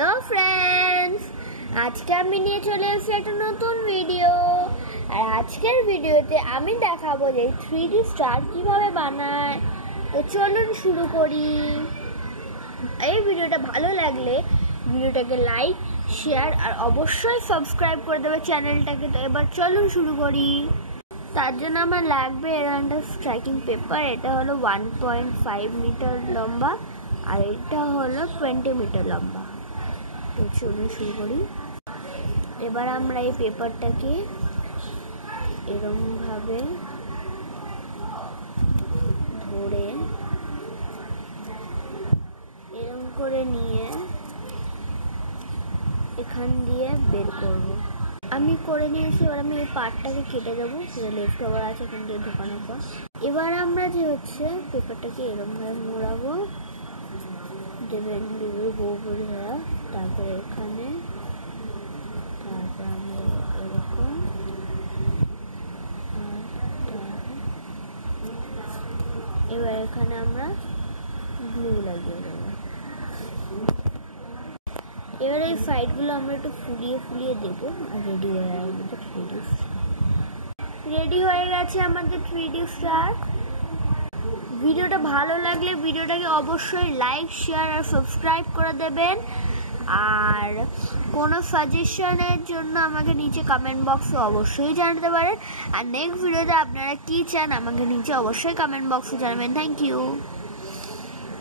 Hello friends, আজকে আমি নিয়ে চলে এসেছি একটা নতুন ভিডিও। আর আজকের ভিডিওতে আমি দেখাবো যে 3D স্টার কিভাবে বানায়। তো চলুন শুরু করি। এই ভিডিওটা ভালো লাগলে ভিডিওটাকে লাইক, শেয়ার আর অবশ্যই সাবস্ক্রাইব করে দেবে চ্যানেলটাকে। তো এবার চলুন শুরু করি। তার জন্য আমার লাগবে এরকম একটা স্ট্রাইকিং পেপার। এটা হলো 1.5 মিটার লম্বা আর এটা হলো 20 মিটার লম্বা। তো চলুন শুরু করি। এবার আমরা এই পেপারটাকে এরকমভাবে ধরে এরকম করে নিয়ে এখান দিয়ে বের করব। আমি করে নিয়েছি। এবার আমি এই পার্টটাকে কেটে দেবো, লেফট ওভার আছে এখান দিয়ে ঢোকানোর পর। এবার আমরা যে হচ্ছে পেপারটাকে এরকমভাবে মোড়াবো, দেবেন বউবড়ি হওয়া, তারপরে এখানে, তারপর আমরা এরকম, এবার এখানে আমরা গ্লু লাগিয়ে দেবো। এবার এই সাইডগুলো আমরা একটু ফুলিয়ে ফুলিয়ে দেবো আর রেডি হয়ে আমাদের 3D স্টার। রেডি হয়ে গেছে আমাদের 3D স্টার। ভিডিওটা ভালো লাগলে ভিডিওটাকে অবশ্যই লাইক, শেয়ার আর সাবস্ক্রাইব করে দেবেন। আর কোনো সাজেশনের জন্য আমাকে নিচে কমেন্ট বক্সে অবশ্যই জানাতে পারেন। আর নেক্সট ভিডিওতে আপনারা কি চান আমাকে নিচে অবশ্যই কমেন্ট বক্সে জানাবেন। Thank you.